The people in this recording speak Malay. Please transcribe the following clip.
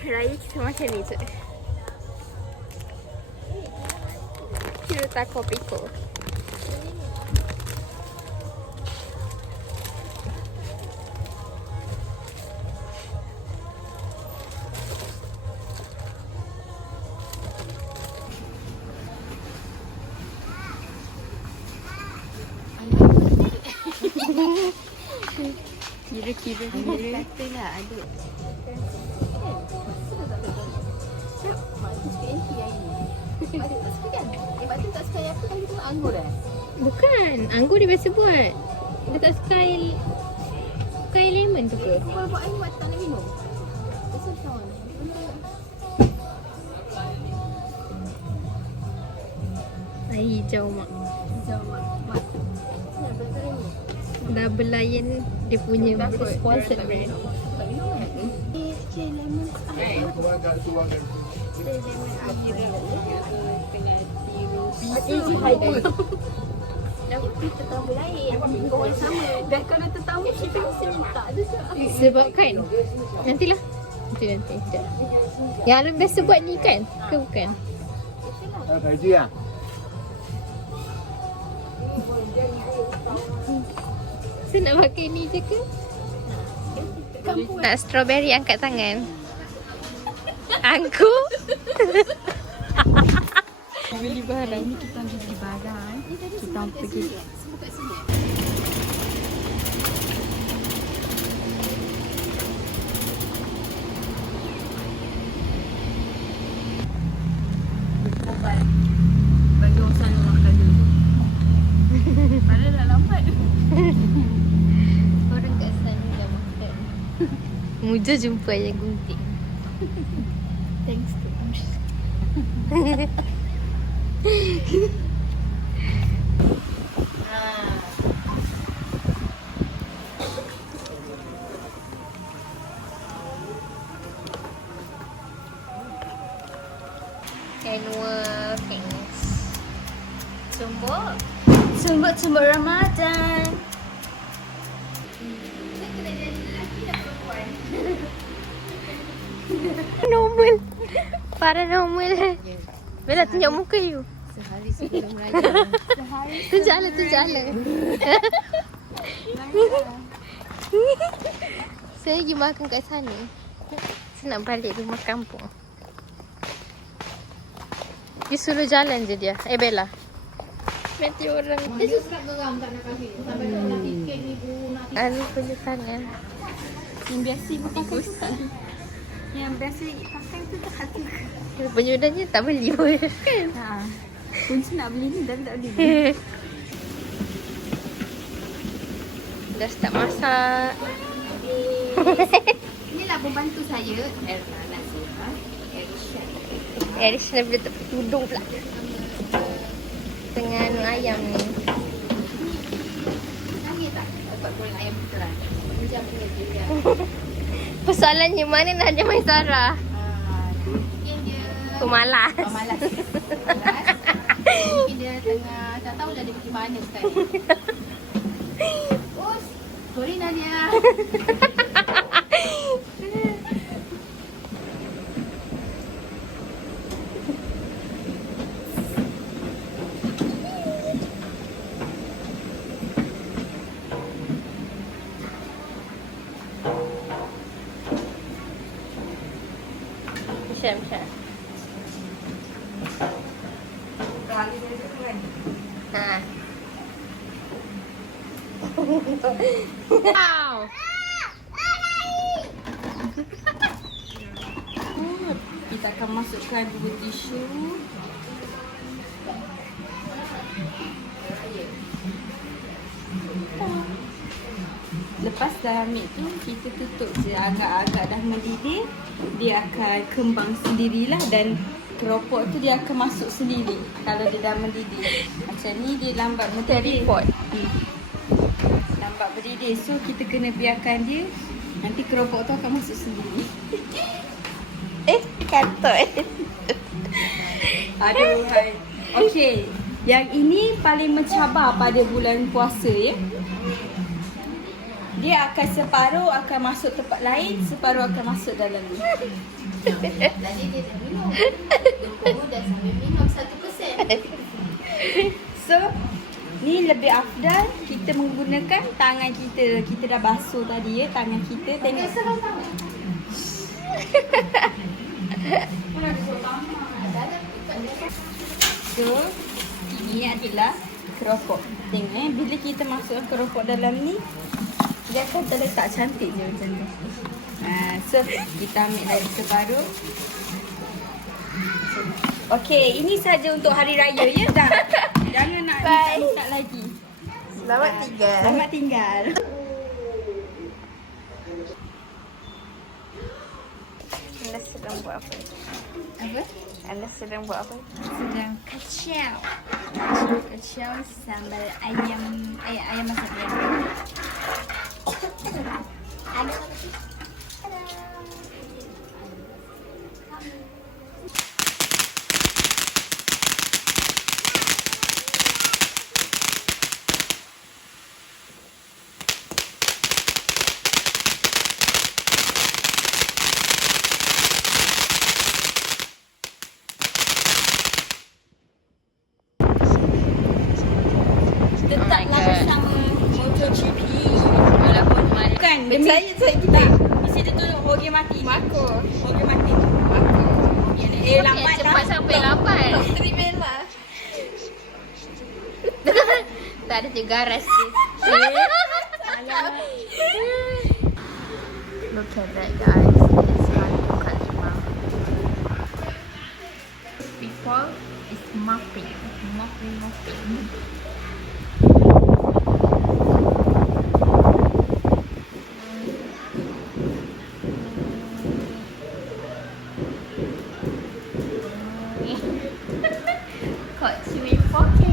Raya kita macam ni je. Kita tak kopi-ko. Kira-kira katalah ada. Mak tu suka anti yang ini. Mak tu tak suka kan? Mak tu tak suka yang apa kali tu anggur bukan. Anggur dia biasa buat. Dia tak suka air lemon tu ke? Kalau buat air mak tak nak minum. Biasa macam mana? Air hijau mak. Hijau mak. Mak. Nak betul ni. Dah belayan dia punya sponsor Tak minum kan? Cik lemon air. Lemon air. Kena tiru pisau. Tapi tetamu lain. Orang sama. Dan kalau tetamu kita mesti minta je. Sebab kan nantilah. Nanti. Sekejap. Yang Alam biasa buat ni kan? Ke bukan? Baju ya? Saya nak pakai ni je ke? Nak strawberry angkat tangan. Aku? Beli barang. Ini kita beli barang. Kita pergi. Semua kat sini. Bagi orang sana makan dulu. Padahal dah lambat. Orang kat sana dah makan. Muja jumpa ayah gunting. Thanks to Ush. Annual things. Sumbut Ramadan. Normal. Paranormal. Bella tunjuk muka you. Sehari sebelum raya. Tunjuk ala. Saya pergi makan kat sana. Saya nak balik rumah kampung. Dia suruh jalan je dia. Bella. Mati orang. Dia cakap geram tak nak kahwin. Sampai tak nak tiket ni bu nak tiket. Alu punya tangan. Yang biasa ibu pakai tu tak. Yang biasa pakai tu tak hati. Penyudannya tak beli pun. Ha. Kunci nak beli ni tapi tak beli. Dah start masak. Inilah pembantu saya, Erna Nasira, Erisha. Erisha bila tak tudung pula. Tengah anu ayam ni. Nangis tak? Dapat goreng ayam betulan. Macam punya dia. Persoalannya mana Nadia Maisara? Mungkin dia Pemalas. malas. Mungkin dia tengah tak tahu dah dia pergi mana sekarang. Oh, sorry Nadia. Syam. Ha. Wow. Kita akan masukkan 2 tisu. Lepas dah ambil tu, kita tutup je. Agak-agak dah mendidih, dia akan kembang sendirilah dan keropok tu dia akan masuk sendiri kalau dia dah mendidih. Macam ni dia lambat mendidih. Teleport. Lambat berdidih. So kita kena biarkan dia. Nanti keropok tu akan masuk sendiri. Katut. Aduh, hai. Okey. Yang ini paling mencabar pada bulan puasa ya. Dia akan separuh akan masuk tempat lain, separuh akan masuk dalam ni. Tadi dia dah minum. Dulu dah sampai minum 1%. So, ni lebih afdal kita menggunakan tangan kita. Kita dah basuh tadi ya, tangan kita. Tengok. So, ini adalah keropok. Tengok bila kita masukkan keropok dalam ni, dia akan terletak cantik je macam tu. So, kita ambil lagi separuh. Okey, ini saja untuk hari raya ya. Jangan nak minta lagi. Selamat tinggal. Selamat tinggal. Anda sedang buat apa? Apa? Anda sedang buat apa? Sedang kacau. Kacau sambal ayam masak blender. Tetaplah bersama MotoGP. Walaupun malam. Bukan, Percaya saya kita. tak. Mesti dia tulis Hoge mati. Mako. Hoge mati. Lambat Cepat sampai lambat. Trivela. Tak ada je garas je. Look at that guys. It's Batu Kajma. People is mopping. Mopping. Caught you in pocket.